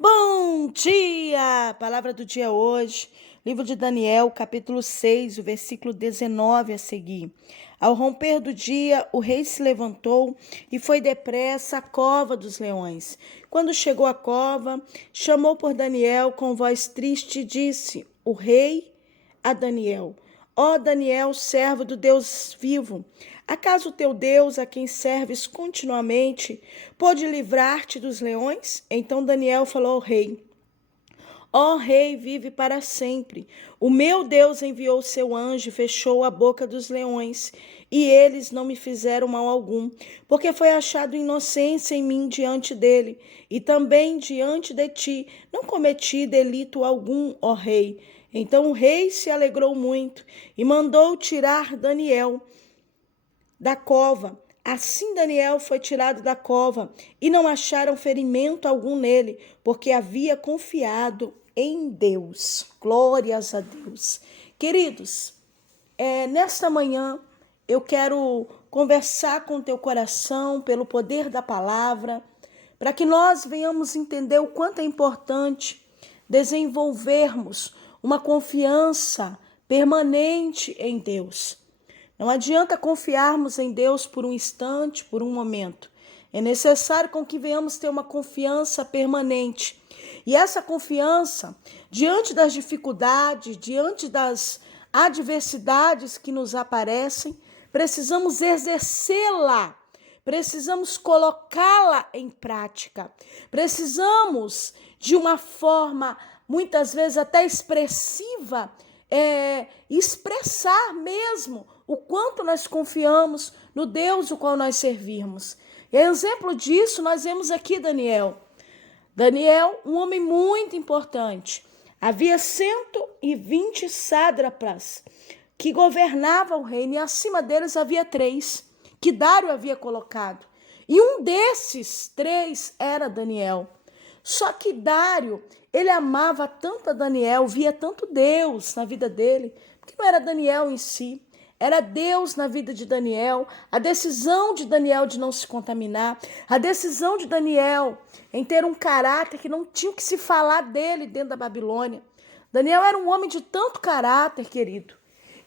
Bom dia! Palavra do dia hoje, livro de Daniel, capítulo 6, o versículo 19 a seguir. Ao romper do dia, o rei se levantou e foi depressa à cova dos leões. Quando chegou à cova, chamou por Daniel com voz triste e disse: O rei a Daniel: Ó Daniel, servo do Deus vivo, acaso o teu Deus, a quem serves continuamente, pode livrar-te dos leões? Então Daniel falou ao rei: Ó rei, vive para sempre. O meu Deus enviou seu anjo e fechou a boca dos leões, e eles não me fizeram mal algum, porque foi achado inocência em mim diante dele, e também diante de ti. Não cometi delito algum, ó rei. Então o rei se alegrou muito e mandou tirar Daniel da cova. Assim Daniel foi tirado da cova e não acharam ferimento algum nele, porque havia confiado em Deus. Glórias a Deus. Queridos, nesta manhã eu quero conversar com o teu coração pelo poder da palavra, para que nós venhamos entender o quanto é importante desenvolvermos uma confiança permanente em Deus. Não adianta confiarmos em Deus por um instante, por um momento. É necessário com que venhamos ter uma confiança permanente. E essa confiança, diante das dificuldades, diante das adversidades que nos aparecem, precisamos exercê-la, precisamos colocá-la em prática, precisamos, de uma forma muitas vezes até expressiva, expressar mesmo o quanto nós confiamos no Deus o qual nós servimos. E exemplo disso nós vemos aqui Daniel. Daniel, um homem muito importante. Havia 120 sátrapas que governavam o reino, e acima deles havia 3 que Dário havia colocado. E um desses 3 era Daniel. Só que Dário, ele amava tanto a Daniel, via tanto Deus na vida dele, porque não era Daniel em si, era Deus na vida de Daniel, a decisão de Daniel de não se contaminar, a decisão de Daniel em ter um caráter que não tinha que se falar dele dentro da Babilônia. Daniel era um homem de tanto caráter, querido,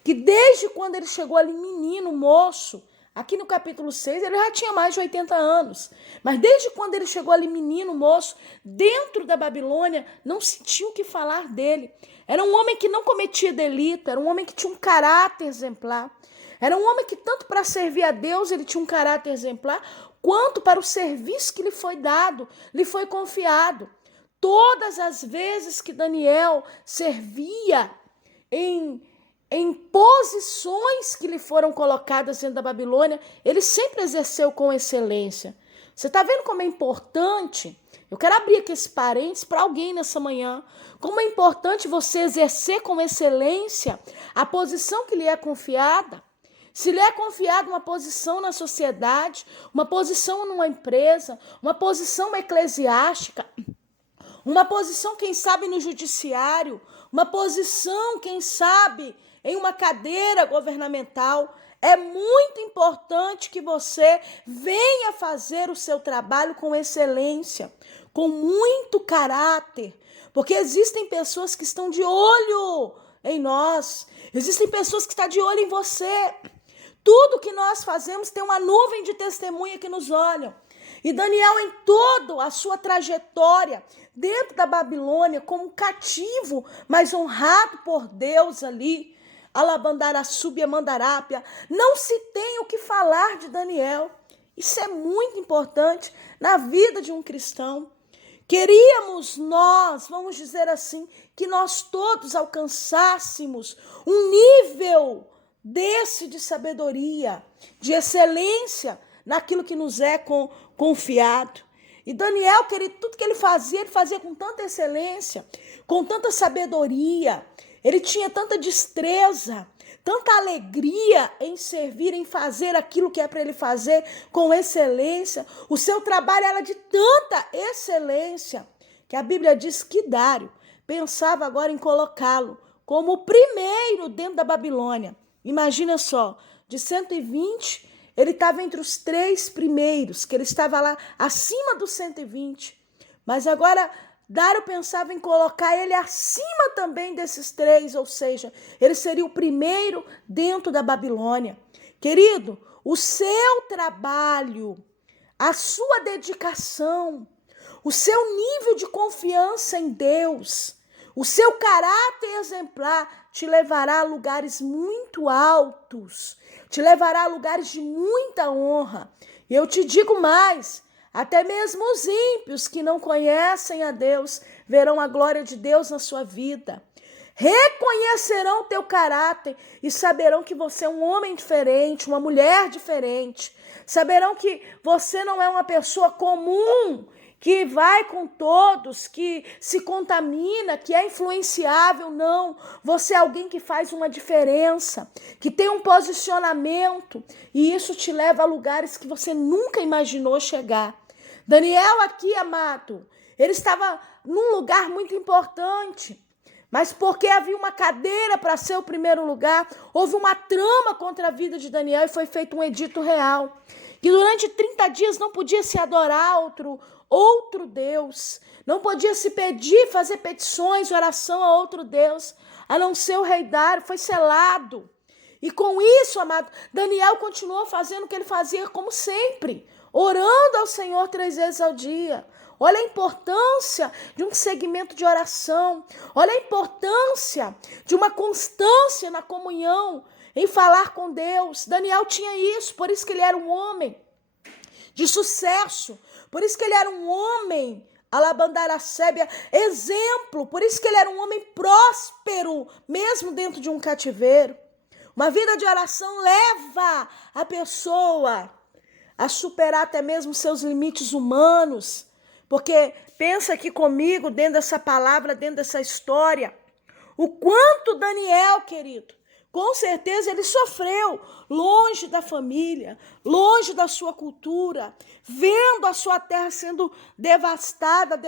que desde quando ele chegou ali menino, moço, aqui no capítulo 6, ele já tinha mais de 80 anos. Mas desde quando ele chegou ali menino, moço, dentro da Babilônia, não se tinha o que falar dele. Era um homem que não cometia delito, era um homem que tinha um caráter exemplar. Era um homem que tanto para servir a Deus ele tinha um caráter exemplar, quanto para o serviço que lhe foi dado, lhe foi confiado. Todas as vezes que Daniel servia em posições que lhe foram colocadas dentro da Babilônia, ele sempre exerceu com excelência. Você está vendo como é importante? Eu quero abrir aqui esse parênteses para alguém nessa manhã. Como é importante você exercer com excelência a posição que lhe é confiada. Se lhe é confiada uma posição na sociedade, uma posição numa empresa, uma posição eclesiástica, uma posição, quem sabe, no judiciário, uma posição, quem sabe, em uma cadeira governamental, é muito importante que você venha fazer o seu trabalho com excelência, com muito caráter, porque existem pessoas que estão de olho em nós, existem pessoas que estão de olho em você. Tudo que nós fazemos tem uma nuvem de testemunha que nos olham. E Daniel, em toda a sua trajetória dentro da Babilônia, como cativo, mas honrado por Deus ali, Alabandarasúbia Mandarápia, não se tem o que falar de Daniel. Isso é muito importante na vida de um cristão. Queríamos nós, vamos dizer assim, que nós todos alcançássemos um nível desse de sabedoria, de excelência naquilo que nos é confiado. E Daniel, querido, tudo que ele fazia com tanta excelência, com tanta sabedoria. Ele tinha tanta destreza, tanta alegria em servir, em fazer aquilo que é para ele fazer com excelência. O seu trabalho era de tanta excelência que a Bíblia diz que Dário pensava agora em colocá-lo como o primeiro dentro da Babilônia. Imagina só, de 120, ele estava entre os 3 primeiros, que ele estava lá acima dos 120. Mas agora Dário pensava em colocar ele acima também desses três, ou seja, ele seria o primeiro dentro da Babilônia. Querido, o seu trabalho, a sua dedicação, o seu nível de confiança em Deus, o seu caráter exemplar te levará a lugares muito altos, te levará a lugares de muita honra. E eu te digo mais, até mesmo os ímpios que não conhecem a Deus verão a glória de Deus na sua vida. Reconhecerão o teu caráter e saberão que você é um homem diferente, uma mulher diferente. Saberão que você não é uma pessoa comum, que vai com todos, que se contamina, que é influenciável. Não, você é alguém que faz uma diferença, que tem um posicionamento, e isso te leva a lugares que você nunca imaginou chegar. Daniel aqui, amado, ele estava num lugar muito importante, mas porque havia uma cadeira para ser o primeiro lugar, houve uma trama contra a vida de Daniel e foi feito um edito real, que durante 30 dias não podia se adorar outro Deus, não podia se pedir, fazer petições, oração a outro Deus, a não ser o rei Dário. Foi selado. E com isso, amado, Daniel continuou fazendo o que ele fazia como sempre, orando ao Senhor 3 vezes ao dia. Olha a importância de um segmento de oração. Olha a importância de uma constância na comunhão, em falar com Deus. Daniel tinha isso, por isso que ele era um homem de sucesso. Por isso que ele era um homem, Alabandaracébia, exemplo. Por isso que ele era um homem próspero, mesmo dentro de um cativeiro. Uma vida de oração leva a pessoa a superar até mesmo seus limites humanos. Porque pensa aqui comigo, dentro dessa palavra, dentro dessa história, o quanto Daniel, querido, com certeza ele sofreu longe da família, longe da sua cultura, vendo a sua terra sendo devastada,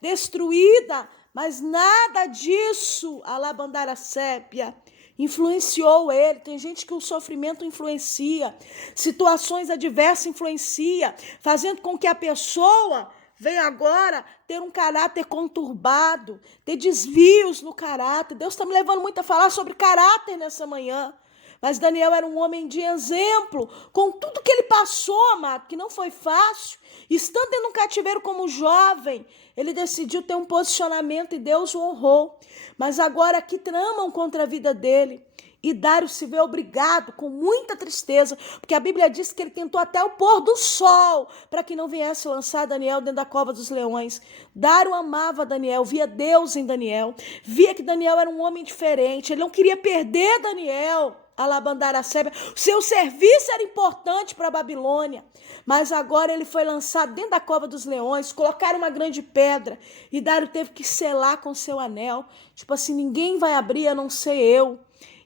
destruída, mas nada disso, Alabandaracébia, influenciou ele. Tem gente que o sofrimento influencia, situações adversas influencia, fazendo com que a pessoa venha agora ter um caráter conturbado, ter desvios no caráter. Deus está me levando muito a falar sobre caráter nessa manhã. Mas Daniel era um homem de exemplo, com tudo que ele passou, amado, que não foi fácil. Estando em um cativeiro como jovem, ele decidiu ter um posicionamento e Deus o honrou. Mas agora aqui tramam contra a vida dele. E Dário se vê obrigado, com muita tristeza, porque a Bíblia diz que ele tentou até o pôr do sol para que não viesse lançar Daniel dentro da cova dos leões. Dário amava Daniel, via Deus em Daniel, via que Daniel era um homem diferente, ele não queria perder Daniel. Alabandaracébia, seu serviço era importante para a Babilônia, mas agora ele foi lançado dentro da cova dos leões, colocaram uma grande pedra e Dário teve que selar com seu anel, tipo assim, ninguém vai abrir a não ser eu.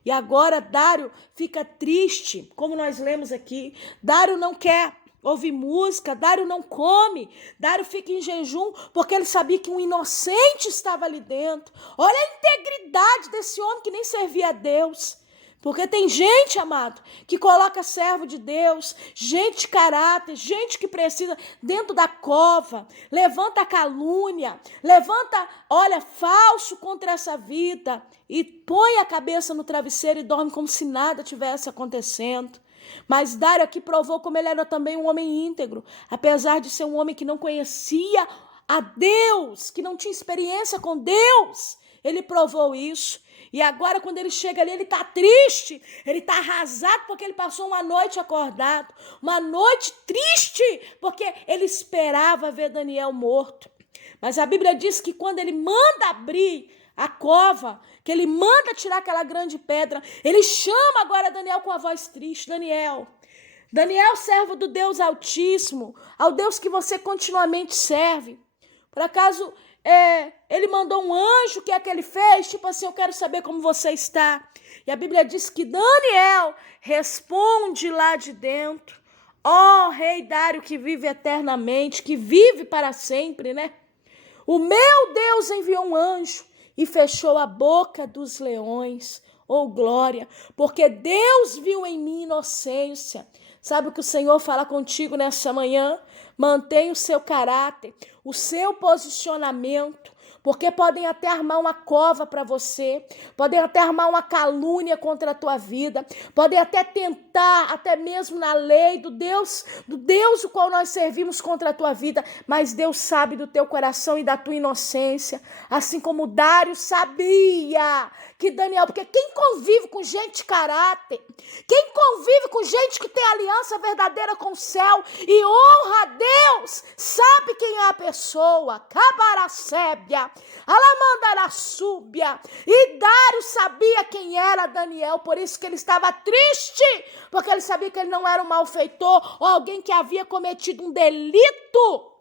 E agora Dário fica triste, como nós lemos aqui. Dário não quer ouvir música, Dário não come, Dário fica em jejum, porque ele sabia que um inocente estava ali dentro. Olha a integridade desse homem que nem servia a Deus. Porque tem gente, amado, que coloca servo de Deus, gente de caráter, gente que precisa dentro da cova, levanta calúnia, levanta, falso contra essa vida e põe a cabeça no travesseiro e dorme como se nada tivesse acontecendo. Mas Dário aqui provou como ele era também um homem íntegro, apesar de ser um homem que não conhecia a Deus, que não tinha experiência com Deus, ele provou isso. E agora, quando ele chega ali, ele está triste, ele está arrasado porque ele passou uma noite acordado, uma noite triste, porque ele esperava ver Daniel morto. Mas a Bíblia diz que quando ele manda abrir a cova, que ele manda tirar aquela grande pedra, ele chama agora Daniel com a voz triste: Daniel, servo do Deus Altíssimo, ao Deus que você continuamente serve. Por acaso ele mandou um anjo, que é que ele fez? Tipo assim, eu quero saber como você está. E a Bíblia diz que Daniel responde lá de dentro: ó rei Dário que vive eternamente, que vive para sempre, né? O meu Deus enviou um anjo e fechou a boca dos leões. Oh glória, porque Deus viu em mim inocência, Sabe o que o Senhor fala contigo nessa manhã? Mantenha o seu caráter, o seu posicionamento, porque podem até armar uma cova para você, podem até armar uma calúnia contra a tua vida, podem até tentar, até mesmo na lei do Deus o qual nós servimos contra a tua vida, mas Deus sabe do teu coração e da tua inocência, assim como Dário sabia que Daniel, porque quem convive com gente de caráter, quem convive com gente que tem aliança verdadeira com o céu e honra a Deus, sabe quem é a pessoa. Cabaracébia, Alamandaraçúbia. E Dário sabia quem era Daniel, por isso que ele estava triste, porque ele sabia que ele não era um malfeitor ou alguém que havia cometido um delito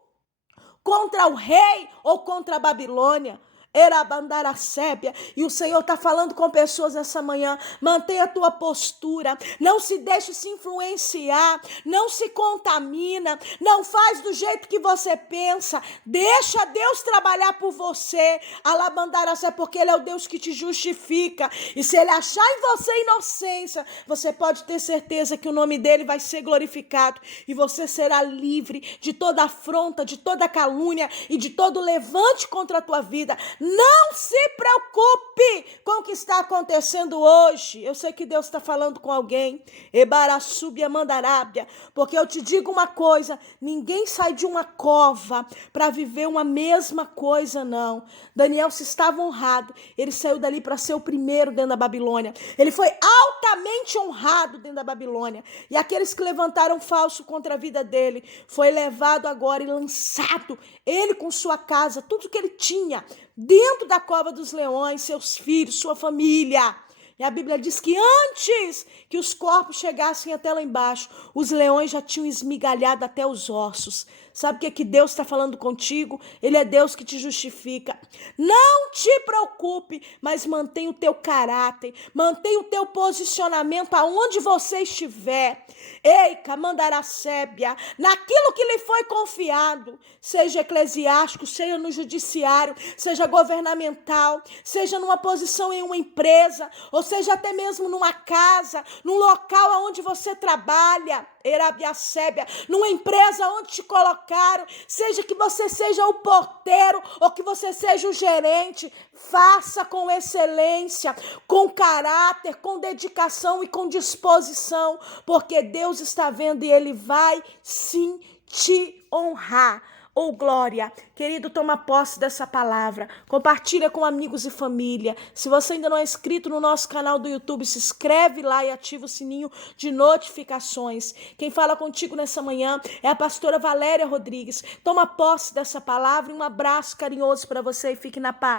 contra o rei ou contra a Babilônia. Erabandaracébia. E o Senhor está falando com pessoas essa manhã. Mantenha a tua postura. Não se deixe se influenciar. Não se contamina. Não faz do jeito que você pensa. Deixa Deus trabalhar por você. Alabandaracébia, porque Ele é o Deus que te justifica. E se Ele achar em você inocência, você pode ter certeza que o nome dEle vai ser glorificado. E você será livre de toda afronta, de toda calúnia e de todo levante contra a tua vida. Não se preocupe com o que está acontecendo hoje. Eu sei que Deus está falando com alguém. Ebaraçúbia mandarábia. Porque eu te digo uma coisa. Ninguém sai de uma cova para viver uma mesma coisa, não. Daniel, se estava honrado, ele saiu dali para ser o primeiro dentro da Babilônia. Ele foi altamente honrado dentro da Babilônia. E aqueles que levantaram falso contra a vida dele, foi levado agora e lançado. Ele com sua casa, tudo que ele tinha, dentro da cova dos leões, seus filhos, sua família. E a Bíblia diz que antes que os corpos chegassem até lá embaixo, os leões já tinham esmigalhado até os ossos. Sabe o que Deus está falando contigo? Ele é Deus que te justifica. Não te preocupe, mas mantenha o teu caráter, mantenha o teu posicionamento aonde você estiver. Ei, Camandaracébia, naquilo que lhe foi confiado, seja eclesiástico, seja no judiciário, seja governamental, seja numa posição em uma empresa, ou seja até mesmo numa casa, num local onde você trabalha, Erabiacébia, numa empresa onde te colocaram, seja que você seja o porteiro ou que você seja o gerente, faça com excelência, com caráter, com dedicação e com disposição, porque Deus está vendo e Ele vai sim te honrar. Oh, glória. Querido, toma posse dessa palavra. Compartilha com amigos e família. Se você ainda não é inscrito no nosso canal do YouTube, se inscreve lá e ativa o sininho de notificações. Quem fala contigo nessa manhã é a pastora Valéria Rodrigues. Toma posse dessa palavra e um abraço carinhoso para você e fique na paz.